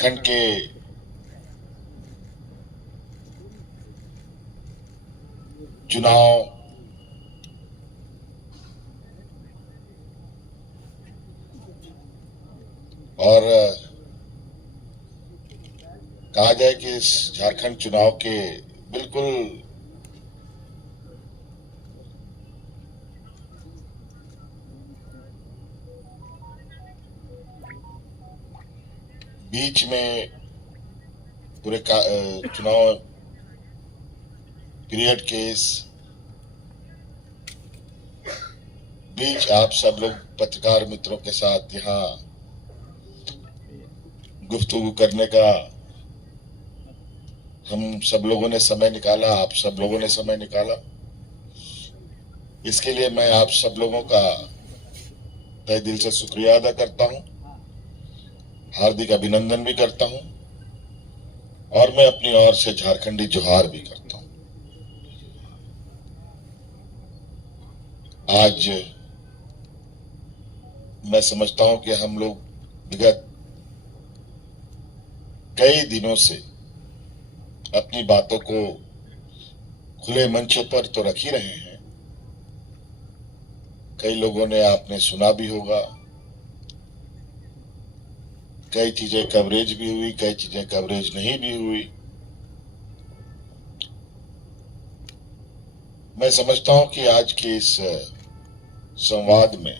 झारखंड के चुनाव और कहा जाए कि इस झारखंड चुनाव के बिल्कुल बीच में पूरे चुनाव पीरियड के इस बीच आप सब लोग पत्रकार मित्रों के साथ यहाँ गुफ्तगू करने का हम सब लोगों ने समय निकाला, आप सब लोगों ने समय निकाला। इसके लिए मैं आप सब लोगों का तहे दिल से शुक्रिया अदा करता हूं, हार्दिक अभिनंदन भी करता हूं और मैं अपनी ओर से झारखंडी जोहार भी करता हूं। आज मैं समझता हूं कि हम लोग विगत कई दिनों से अपनी बातों को खुले मंचों पर तो रख ही रहे हैं। कई लोगों ने आपने सुना भी होगा, कई चीजें कवरेज भी हुई, कई चीजें कवरेज नहीं भी हुई। मैं समझता हूं कि आज के इस संवाद में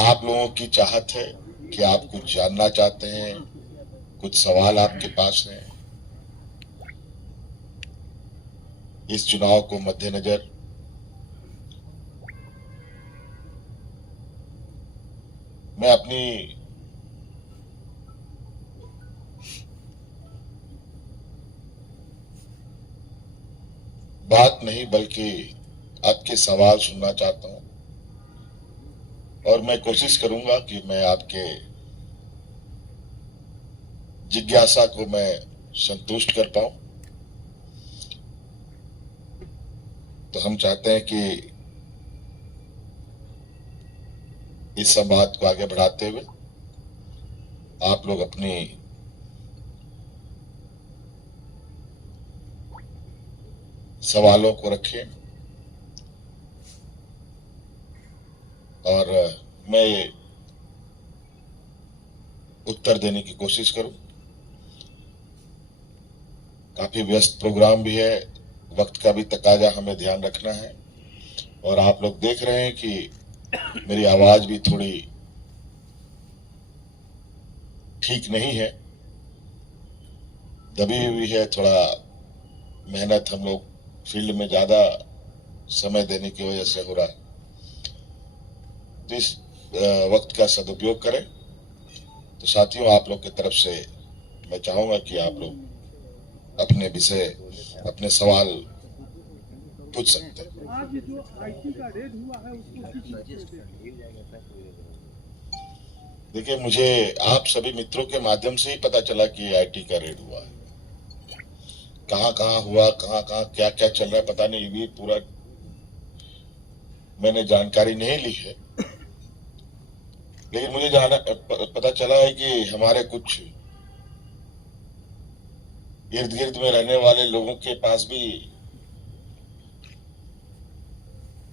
आप लोगों की चाहत है कि आप कुछ जानना चाहते हैं, कुछ सवाल आपके पास हैं। इस चुनाव को मद्देनजर मैं अपनी बात नहीं बल्कि आपके सवाल सुनना चाहता हूं और मैं कोशिश करूंगा कि मैं आपके जिज्ञासा को मैं संतुष्ट कर पाऊं। तो हम चाहते हैं कि इस संवाद को आगे बढ़ाते हुए आप लोग अपनी सवालों को रखें और मैं उत्तर देने की कोशिश करूं। काफी व्यस्त प्रोग्राम भी है, वक्त का भी तकाजा हमें ध्यान रखना है और आप लोग देख रहे हैं कि मेरी आवाज भी थोड़ी ठीक नहीं है, दबी हुई है। थोड़ा मेहनत हम लोग फील्ड में ज्यादा समय देने की वजह से हो रहा है। तो इस वक्त का सदुपयोग करें। तो साथियों, आप लोग की तरफ से मैं चाहूंगा कि आप लोग अपने विषय, अपने सवाल पूछ सकते हैं। आज जो आईटी का रेड हुआ है उसको देखिए, मुझे आप सभी मित्रों के माध्यम से ही पता चला कि आईटी का रेड हुआ है। कहां कहां हुआ, कहां कहां क्या क्या चल रहा है पता नहीं, भी पूरा मैंने जानकारी नहीं ली है। लेकिन मुझे पता चला है कि हमारे कुछ इर्द गिर्द में रहने वाले लोगों के पास भी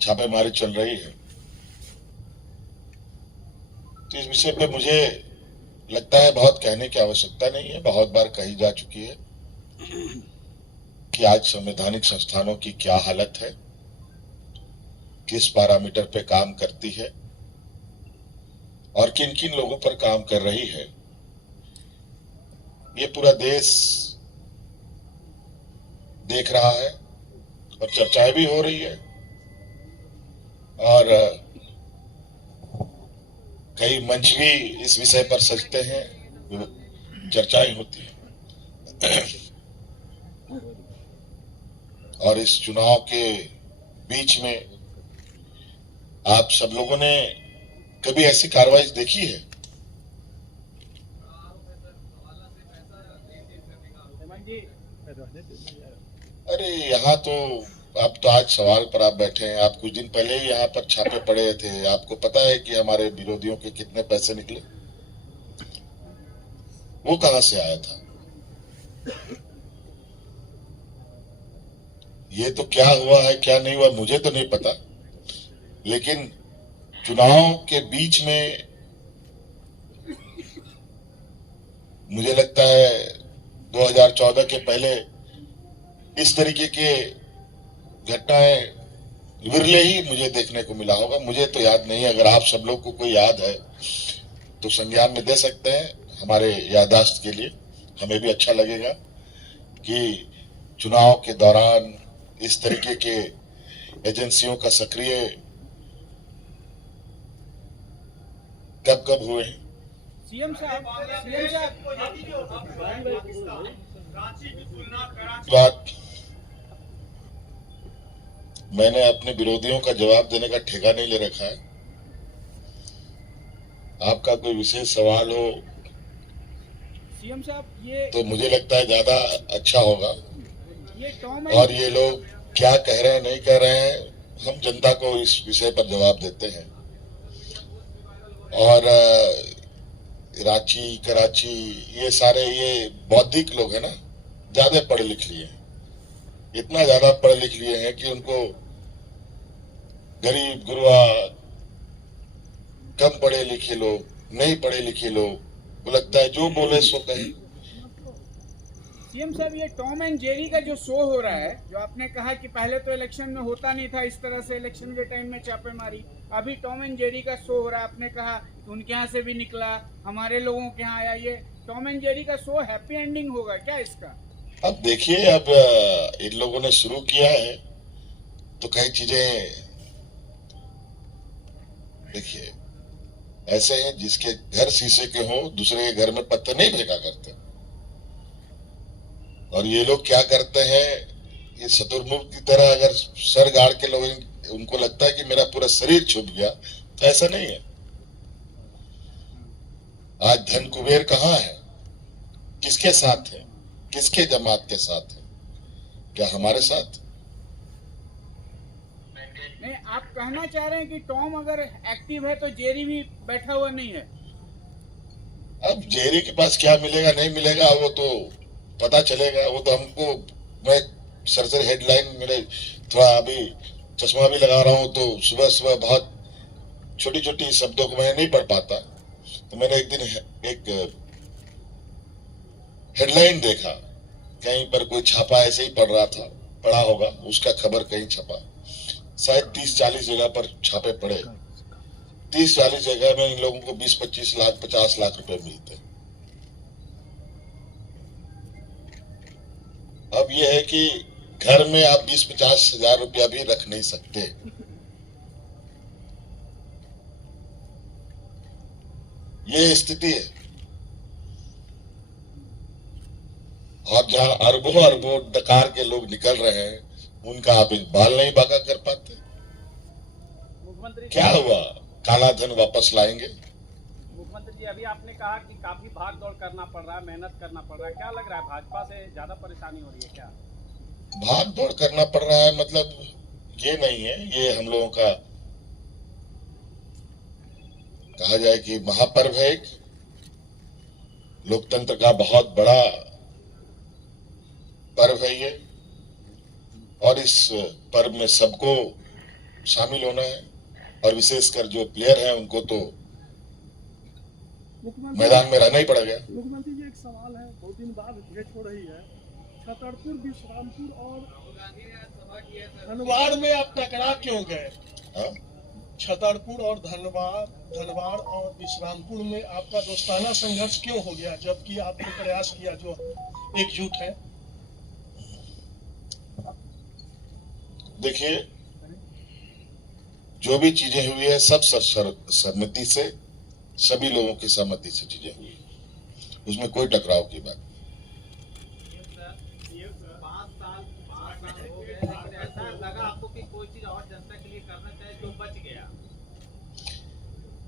छापेमारी चल रही है। तो इस विषय पे मुझे लगता है बहुत कहने की आवश्यकता नहीं है, बहुत बार कही जा चुकी है कि आज संवैधानिक संस्थानों की क्या हालत है, किस पैरामीटर पे काम करती है और किन किन लोगों पर काम कर रही है। ये पूरा देश देख रहा है और चर्चाएं भी हो रही है और कई मंच भी इस विषय पर सजते हैं, चर्चाएं होती हैं। और इस चुनाव के बीच में आप सब लोगों ने कभी ऐसी कार्रवाई देखी है? अरे यहाँ तो आप तो आज सवाल पर आप बैठे हैं, आप कुछ दिन पहले ही यहाँ पर छापे पड़े थे। आपको पता है कि हमारे विरोधियों के कितने पैसे निकले? वो कहां से आया था? ये तो क्या हुआ है क्या नहीं हुआ मुझे तो नहीं पता, लेकिन चुनाव के बीच में मुझे लगता है 2014 के पहले इस तरीके के घटनाएं विरले ही मुझे देखने को मिला होगा। मुझे तो याद नहीं है। अगर आप सब लोग को कोई याद है तो संज्ञान में दे सकते हैं, हमारे याददाश्त के लिए हमें भी अच्छा लगेगा कि चुनाव के दौरान इस तरीके के एजेंसियों का सक्रिय कब कब हुए हैं। सीएम साहब बात मैंने अपने विरोधियों का जवाब देने का ठेका नहीं ले रखा है। आपका कोई विशेष सवाल हो सीएम साहब, ये तो मुझे लगता है ज्यादा अच्छा होगा। ये टॉम और ये लोग क्या कह रहे हैं नहीं कह रहे हैं, हम जनता को इस विषय पर जवाब देते हैं। और रांची कराची ये सारे ये बौद्धिक लोग हैं ना, ज्यादा पढ़े लिख लिए हैं, इतना ज्यादा पढ़े लिख लिए हैं कि उनको गरीब गुरुआ, कम पढ़े लिखे लोग, नहीं पढ़े लिखे लोग को लगता है जो बोले सो कहे। सीएम साहब, ये टॉम एंड जेरी का जो शो हो रहा है, जो आपने कहा कि पहले तो इलेक्शन में होता नहीं था इस तरह से, इलेक्शन के टाइम में छापेमारी, अभी टॉम एंड जेरी का शो हो रहा है। आपने कहा कि उनके यहाँ से भी निकला, हमारे लोगों के यहाँ आया। ये टॉम एंड जेरी का शो हैप्पी एंडिंग होगा क्या इसका? अब देखिए, अब इन लोगों ने शुरू किया है तो कई चीजें देखिए ऐसे हैं जिसके घर शीशे के हों दूसरे के घर में पत्थर नहीं फेंका करते। और ये लोग क्या करते हैं, ये शतुर्मुख की तरह अगर सर गाड़ के लोग, उनको लगता है कि मेरा पूरा शरीर छुप गया, तो ऐसा नहीं है। आज धन कुबेर कहाँ है, किसके साथ है, किसके जमात के साथ है? क्या हमारे साथ? नहीं, आप कहना चाह रहे हैं कि टॉम अगर एक्टिव है तो जेरी भी बैठा हुआ नहीं है? अब जेरी के पास क्या मिलेगा नहीं मिलेगा वो तो पता चलेगा। वो तो हमको, मैं सरसरी हेडलाइन, मेरे थोड़ा अभी चश्मा भी लगा रहा हूं तो सुबह सुबह बहुत छोटी छोटी शब्दों को मैं नहीं पढ़ पाता। तो मैंने एक दिन एक हेडलाइन देखा, कहीं पर कोई छापा ऐसे ही पढ़ा होगा, उसका खबर कहीं छपा, शायद 30-40 जगह पर छापे पड़े। 30-40 जगह में इन लोगों को 20-25 लाख 50 लाख रुपए मिलते। अब यह है कि घर में आप 20-50 हजार रुपया भी रख नहीं सकते। ये स्थिति है। और जहां अरबों अरबों डकार के लोग निकल रहे हैं, उनका आप इकबाल नहीं बाका कर पाते। मुख्यमंत्री क्या हुआ, काला धन वापस लाएंगे? मुख्यमंत्री जी, अभी आपने कहा कि काफी भाग दौड़ करना पड़ रहा है, मेहनत करना पड़ रहा है, क्या लग रहा है भाजपा से ज्यादा परेशानी हो रही है क्या? भाग दौड़ करना पड़ रहा है मतलब ये नहीं है, ये हम लोगों का कहा जाए कि महापर्व है, एक लोकतंत्र का बहुत बड़ा पर्व है ये। और इस पर्व में सबको शामिल होना है, और विशेषकर जो प्लेयर हैं उनको तो मैदान में रहना ही पड़ेगा। मुख्यमंत्री जी, एक सवाल है, बहुत दिन बाद भेंट हो रही है। छतरपुर, विश्रामपुर और धनबाद में आप टकरा क्यों गए? हाँ? छतरपुर और धनबाद और विश्रामपुर में आपका दोस्ताना संघर्ष क्यों हो गया, जबकि आपने प्रयास किया जो एकजुट है? देखिए, जो भी चीजें हुई है सब सहमति से, सभी लोगों की सहमति से चीजें हुई, उसमें कोई टकराव की बात। 5 साल हो गए, लेकिन ऐसा लगा आपको कि कोई चीज और जनता के लिए करना चाहिए जो बच गया?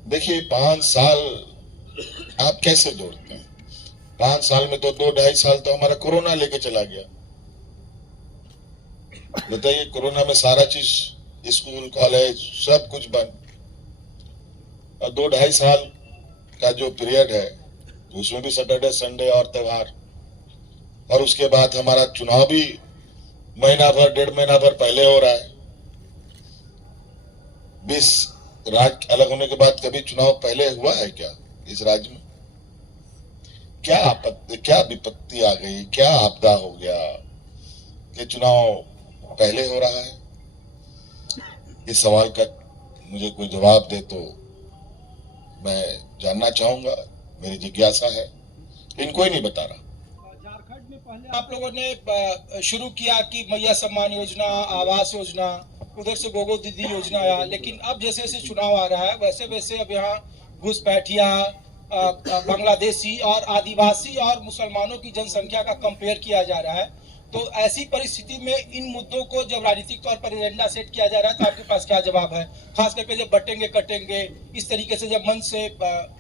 देखिए, 5 साल आप कैसे जोड़ते हैं? 5 साल में तो 2-2.5 साल तो हमारा कोरोना लेके चला गया। बताइए, कोरोना में सारा चीज, स्कूल कॉलेज सब कुछ बंद, और 2-2.5 साल का जो पीरियड है उसमें भी सैटरडे संडे और त्योहार, और उसके बाद हमारा चुनाव भी महीना भर 1.5 महीना भर पहले हो रहा है। 20 राज्य अलग होने के बाद कभी चुनाव पहले हुआ है क्या इस राज्य में? क्या आपत्ति, क्या विपत्ति आ गई, क्या आपदा हो गया कि चुनाव पहले हो रहा है? इस सवाल का मुझे कोई जवाब दे तो मैं जानना चाहूंगा, मेरी जिज्ञासा है, इनको ही नहीं बता रहा। झारखंड में पहले आप लोगों ने शुरू किया कि मैया सम्मान योजना, आवास योजना, उधर से गोगो दीदी योजना आया, लेकिन अब जैसे जैसे चुनाव आ रहा है वैसे वैसे अब यहाँ घुसपैठिया, बांग्लादेशी और आदिवासी और मुसलमानों की जनसंख्या का कंपेयर किया जा रहा है। तो ऐसी परिस्थिति में इन मुद्दों को जब राजनीतिक तौर पर एजेंडा सेट किया जा रहा है तो आपके पास क्या जवाब है? खास करके जब बटेंगे कटेंगे इस तरीके से जब मन से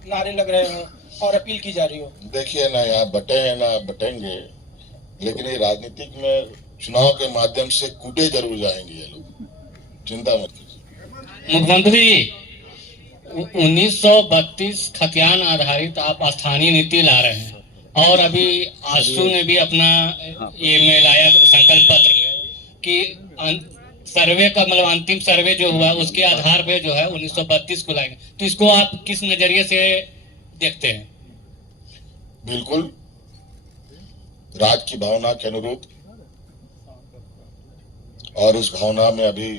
नारे लग रहे हो और अपील की जा रही हो। देखिए ना, यहाँ बटे हैं ना बटेंगे, लेकिन ये राजनीतिक में चुनाव के माध्यम से कूटे जरूर जाएंगे ये लोग, चिंता मत कीजिए। मुख्यमंत्री 1932 खतियान आधारित आप स्थानीय नीति ला रहे हैं, और अभी आशु ने भी अपना ये में लाया संकल्प पत्र में कि सर्वे का मतलब अंतिम सर्वे जो हुआ उसके आधार पे जो है 1932 को लाएंगे। तो इसको आप किस नजरिए से देखते हैं? बिल्कुल राज की भावना के अनुरूप, और उस भावना में अभी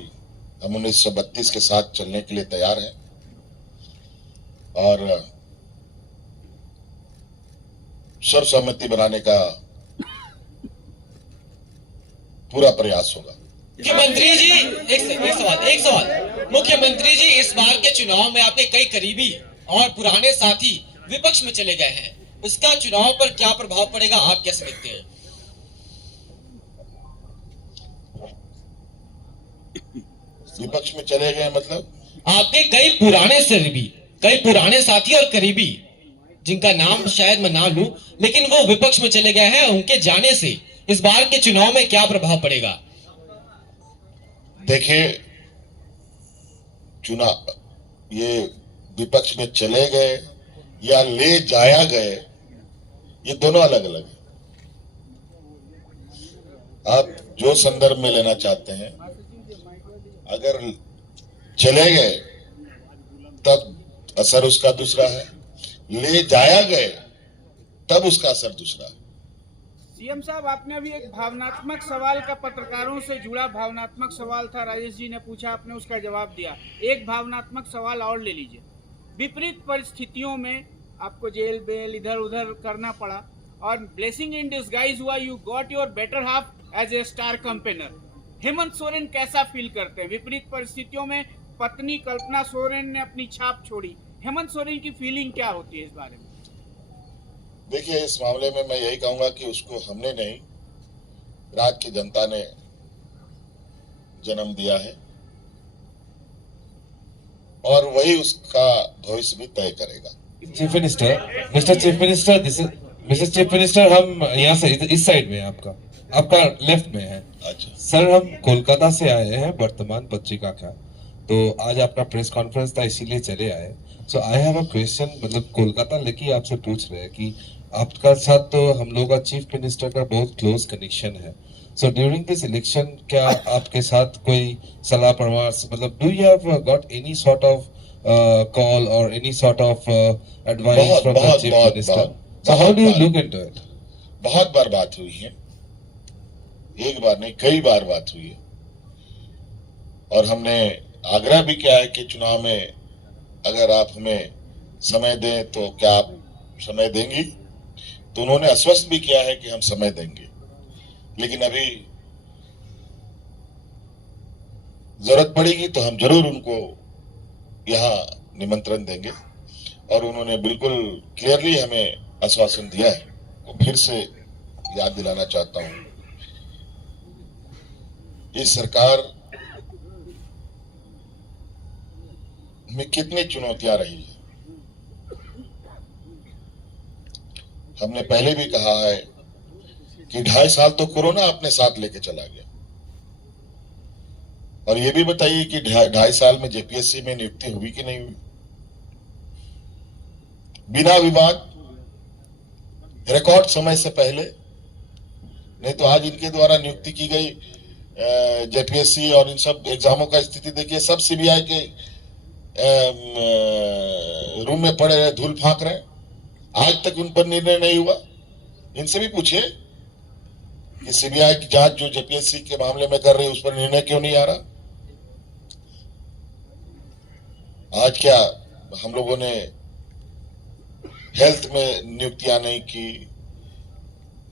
हम 1932 के साथ चलने के लिए तैयार हैं, और सर्वसम्मति बनाने का पूरा प्रयास होगा। मुख्यमंत्री जी एक सवाल मुख्यमंत्री जी, इस बार के चुनाव में आपके कई करीबी और पुराने साथी विपक्ष में चले गए हैं, उसका चुनाव पर क्या प्रभाव पड़ेगा, आप कैसे देखते हैं? विपक्ष में चले गए मतलब आपके कई पुराने साथी और करीबी, जिनका नाम शायद मैं ना लूं, लेकिन वो विपक्ष में चले गए हैं, उनके जाने से इस बार के चुनाव में क्या प्रभाव पड़ेगा? देखिए, चुनाव ये विपक्ष में चले गए या ले जाया गए, ये दोनों अलग अलग है। आप जो संदर्भ में लेना चाहते हैं, अगर चले गए तब असर उसका दूसरा है, ले जाया गए तब उसका असर दूसरा है। सीएम साहब, आपने अभी एक भावनात्मक सवाल का, पत्रकारों से जुड़ा भावनात्मक सवाल था, राजेश जी ने पूछा, आपने उसका जवाब दिया। एक भावनात्मक सवाल और ले लीजिए। विपरीत परिस्थितियों में आपको जेल बेल इधर उधर करना पड़ा, और ब्लेसिंग इन डिस्गाइज हुआ, you got your better half as a star campaigner. Hemant Soren कैसा फील करते हैं? विपरीत परिस्थितियों में पत्नी कल्पना सोरेन ने अपनी छाप छोड़ी, हेमंत सोरेन की फीलिंग क्या होती है इस बारे में? देखिए, इस मामले में मैं यही कहूंगा कि उसको हमने नहीं, राज्य की जनता ने जन्म दिया है, और वही उसका भविष्य भी तय करेगा। Chief minister, mister chief minister, mister chief minister, हम यहाँ से इस साइड में, आपका लेफ्ट में है। अच्छा सर, हम कोलकाता से आए हैं, वर्तमान पत्रिका का, तो आज अपना प्रेस कॉन्फ्रेंस था इसीलिए चले आए। सो आई हैव अ क्वेश्चन, मतलब कोलकाता लेके आपसे पूछ रहे हैं कि आपका साथ तो हम लोग का चीफ मिनिस्टर का बहुत क्लोज कनेक्शन है। सो ड्यूरिंग दिस इलेक्शन क्या आपके साथ कोई सलाह परामर्श, मतलब do you have got any sort of call or any sort of advice from the chief minister? So how do you look into it? बहुत बार बात हुई है, एक बार नहीं कई बार बात हुई है, और हमने आग्रह भी किया है कि चुनाव में अगर आप हमें समय दें तो क्या आप समय देंगी? तो उन्होंने आश्वस्त भी किया है कि हम समय देंगे, लेकिन अभी जरूरत पड़ेगी तो हम जरूर उनको यहाँ निमंत्रण देंगे, और उन्होंने बिल्कुल क्लियरली हमें आश्वासन दिया है। वो फिर से याद दिलाना चाहता हूं, इस सरकार में कितनी चुनौतियां रही है। हमने पहले भी कहा है कि 2.5 साल तो कोरोना अपने साथ लेके चला गया, और ये भी बताइए कि 2.5 साल में जेपीएससी में नियुक्ति हुई कि नहीं हुई, बिना विवाद, रिकॉर्ड समय से पहले। नहीं तो आज इनके द्वारा नियुक्ति की गई जेपीएससी और इन सब एग्जामों का स्थिति देखिए, सब सीबीआई के रूम में पड़े रहे, धूल फांक रहे, आज तक उन पर निर्णय नहीं हुआ। इनसे भी पूछिए कि सीबीआई की जांच जो जेपीएससी के मामले में कर रही है उस पर निर्णय क्यों नहीं आ रहा। आज क्या हम लोगों ने हेल्थ में नियुक्तियां नहीं की,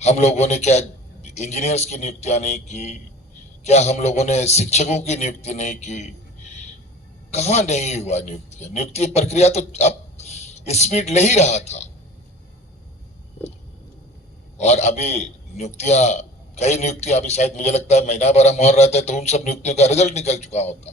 हम लोगों ने क्या इंजीनियर्स की नियुक्तियां नहीं की, क्या हम लोगों ने शिक्षकों की नियुक्ति नहीं की, कहां नहीं हुआ नियुक्ति। नियुक्ति प्रक्रिया तो अब स्पीड ले ही रहा था, और अभी कई नियुक्तियां अभी शायद मुझे लगता है महीना भर हम और रहते तो उन सब नियुक्तियों का रिजल्ट निकल चुका होता।